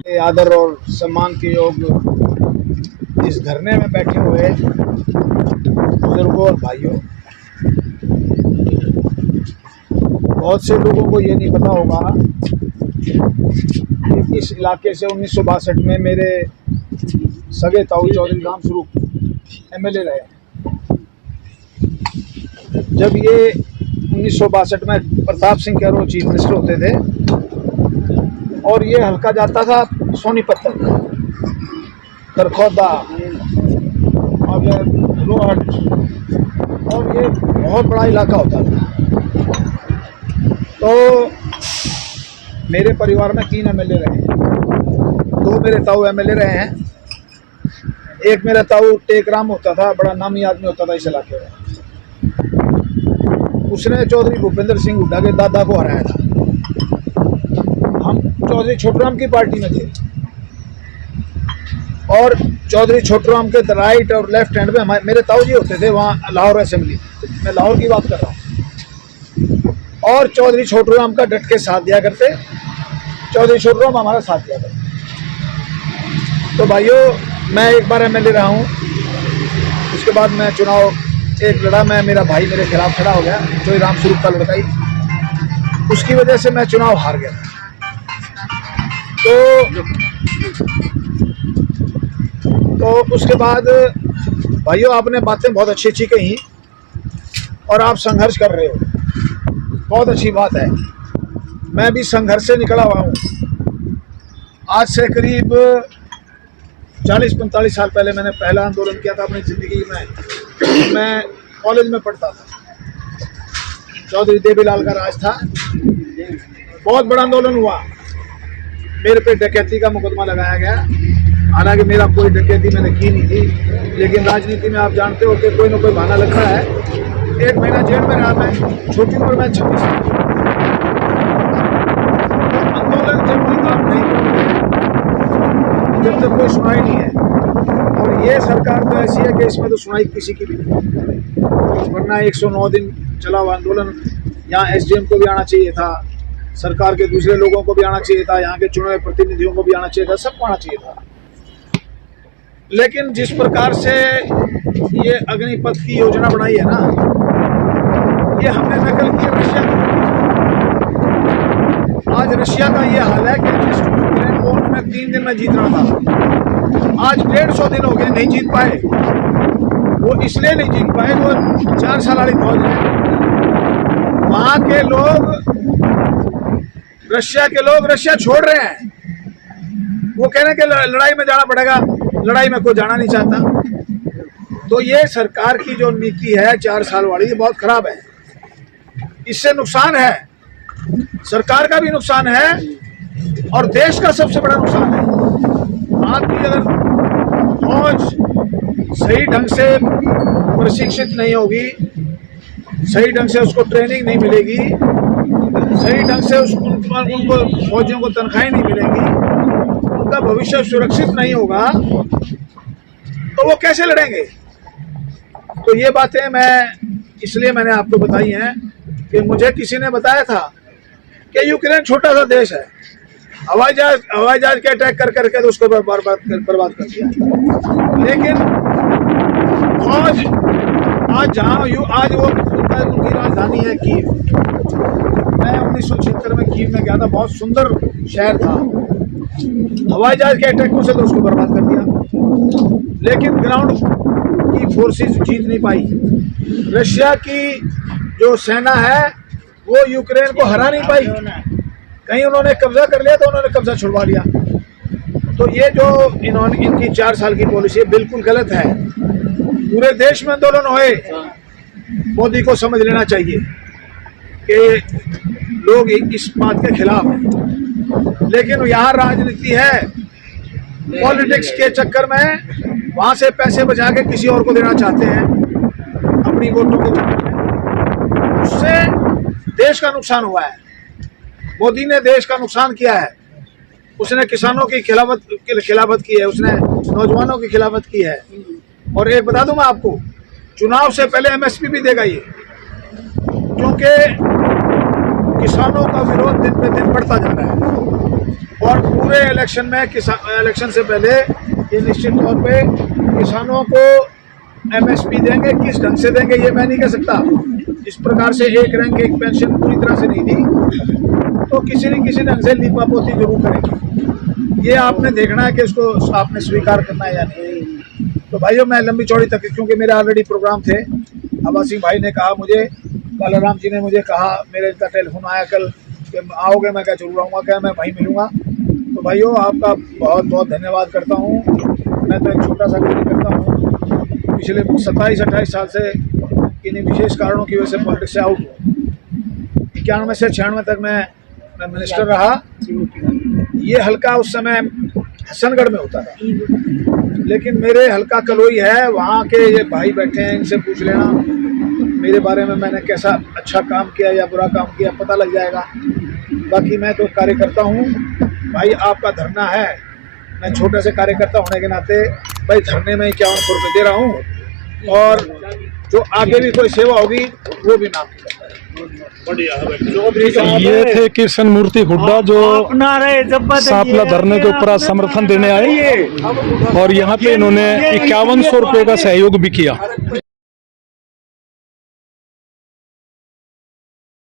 ये आदर और सम्मान के योग इस धरने में बैठे हुए बुजुर्गों और भाइयों, बहुत से लोगों को ये नहीं पता होगा कि इस इलाके से 1962 में मेरे सगे ताऊ चौधरी राम स्वरूप एमएलए रहे। जब ये 1962 में प्रताप सिंह कैरो चीफ मिनिस्टर होते थे और ये हल्का जाता था सोनीपत तक, करखौदा और रोहट, और ये बहुत बड़ा इलाका होता था। तो मेरे परिवार में 3 एमएलए रहे हैं। 2 मेरे ताऊ एमएलए रहे हैं। एक मेरा ताऊ टेकराम होता था, बड़ा नामी आदमी होता था इस इलाके में। उसने चौधरी भूपेंद्र सिंह हुड्डा के दादा को हराया था। हम चौधरी छोटूराम की पार्टी में थे और चौधरी छोटूराम के राइट और लेफ्ट हैंड में मेरे ताऊ जी होते थे वहाँ लाहौर असेंबली। मैं लाहौर की बात कर रहा हूँ। और चौधरी छोटूराम का डट के साथ दिया करते, चौधरी छोटूराम हमारा साथ दिया करते। तो भाइयों, मैं एक बार एमएलए रहा हूँ। उसके बाद मैं चुनाव एक लड़ा, मैं मेरा भाई मेरे खिलाफ खड़ा हो गया, जो राम स्वरूप का लड़का ही, उसकी वजह से मैं चुनाव हार गया। तो उसके बाद भाइयों, आपने बातें बहुत अच्छी अच्छी कही और आप संघर्ष कर रहे हो, बहुत अच्छी बात है। मैं भी संघर्ष से निकला हुआ हूँ। आज से करीब 40-45 साल पहले मैंने पहला आंदोलन किया था अपनी ज़िंदगी में। मैं कॉलेज में पढ़ता था, चौधरी देवीलाल का राज था, बहुत बड़ा आंदोलन हुआ। मेरे पे डकैती का मुकदमा लगाया गया, हालांकि मेरा कोई डकैती मैंने की नहीं थी, लेकिन राजनीति में आप जानते हो कि कोई ना कोई बहाना लगता है। 1 महीना जेल में रहा मैं, छोटी उम्र में 26 साल। आंदोलन जब तक आप नहीं करोगे, जब तक कोई सुनाई नहीं है। और ये सरकार तो ऐसी है कि इसमें तो सुनाई किसी की भी नहीं। वरना 109 दिन चला हुआ आंदोलन, यहाँ एसडीएम को भी आना चाहिए था, सरकार के दूसरे लोगों को भी आना चाहिए था, यहाँ के चुने हुए प्रतिनिधियों को भी आना चाहिए था, सबको आना चाहिए था। लेकिन जिस प्रकार से ये अग्निपथ की योजना बनाई है ना, ये हमने नकल की रशिया की। आज रशिया का ये हाल है कि जिस यूक्रेन को उन्होंने 3 दिन में जीतना था, आज 150 दिन हो गए नहीं जीत पाए। वो इसलिए नहीं जीत पाए, वो 4 साल वाली फौज है। वहाँ के लोग, रशिया के लोग रशिया छोड़ रहे हैं। वो कह रहे हैं कि लड़ाई में जाना पड़ेगा, लड़ाई में कोई जाना नहीं चाहता। तो ये सरकार की जो नीति है 4 साल वाली, ये बहुत खराब है। इससे नुकसान है, सरकार का भी नुकसान है और देश का सबसे बड़ा नुकसान है। आपकी अगर फौज सही ढंग से प्रशिक्षित नहीं होगी, सही ढंग से उसको ट्रेनिंग नहीं मिलेगी, सही ढंग से उनको फौजियों को तनख्वाहें नहीं मिलेंगी, उनका भविष्य सुरक्षित नहीं होगा, तो वो कैसे लड़ेंगे? तो ये बातें इसलिए मैंने आपको बताई हैं कि मुझे किसी ने बताया था कि यूक्रेन छोटा सा देश है, हवाई जहाज के अटैक कर करके तो उसको बर्बाद कर दिया। लेकिन फौज आज वो उनकी राजधानी है कीव। मैं 1976 में कीव में गया था, बहुत सुंदर शहर था। हवाई जहाज के अटैकों से तो उसको बर्बाद कर दिया। लेकिन ग्राउंड की फोर्सेस जीत नहीं पाई। रशिया की जो सेना है वो यूक्रेन को हरा नहीं पाई। कहीं उन्होंने कब्जा कर लिया तो उन्होंने कब्जा छुड़वा लिया। तो ये जो इनकी 4 साल की पॉलिसी बिल्कुल गलत है। पूरे देश में आंदोलन होए, मोदी को समझ लेना चाहिए कि लोग इस बात के खिलाफ हैं। लेकिन यहाँ राजनीति है, पॉलिटिक्स के चक्कर में वहाँ से पैसे बचा के किसी और को देना चाहते हैं अपनी वोटों के चक्कर में। उससे देश का नुकसान हुआ है। मोदी ने देश का नुकसान किया है। उसने किसानों की खिलाफत की है, उसने नौजवानों की खिलाफत की है। और एक बता दूं मैं आपको, चुनाव से पहले एमएसपी भी देगा ये, क्योंकि किसानों का विरोध दिन पे दिन बढ़ता जा रहा है और पूरे इलेक्शन में इलेक्शन से पहले ये निश्चित तौर पे किसानों को एमएसपी देंगे, किस ढंग से देंगे ये मैं नहीं कह सकता। इस प्रकार से एक रैंक एक पेंशन पूरी तरह से नहीं दी, तो किसी न किसी ढंग से लीपापोती जरूर करेंगे। ये आपने देखना है कि इसको आपने स्वीकार करना है या नहीं। तो भाइयों मैं लंबी चौड़ी तक, क्योंकि मेरे ऑलरेडी प्रोग्राम थे, अब्बास सिंह भाई ने कहा मुझे, बालाराम जी ने मुझे कहा, मेरे इनका टेलीफोन आया कल कि आओगे, मैं क्या जरूर आऊँगा, क्या मैं वहीं मिलूँगा। तो भाइयों आपका बहुत बहुत धन्यवाद करता हूँ। मैं तो एक छोटा सा कार्यकर्ता हूँ, पिछले 27-28 साल से किन्हीं विशेष कारणों की वजह से पॉलिटिक्स से आउट हूँ। 91 से 96 तक मैं मिनिस्टर रहा। ये हल्का उस समय हसनगढ़ में होता था, लेकिन मेरे हल्का कलोई है, वहाँ के ये भाई बैठे हैं, इनसे पूछ लेना मेरे बारे में, मैंने कैसा अच्छा काम किया या बुरा काम किया पता लग जाएगा। बाकी मैं तो कार्यकर्ता हूँ भाई, आपका धरना है, मैं छोटे से कार्यकर्ता होने के नाते भाई धरने में 51 रुपये दे रहा हूँ, और जो आगे भी कोई सेवा होगी वो भी नाम की। ये थे किशन मूर्ति हुड्डा जो सांपला धरने के ऊपर समर्थन देने आए, और यहाँ पे इन्होंने 5100 रुपये का सहयोग भी किया।